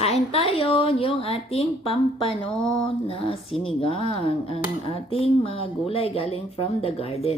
Kain tayo yung ating pampano na sinigang. Ang ating mga gulay galing from the garden.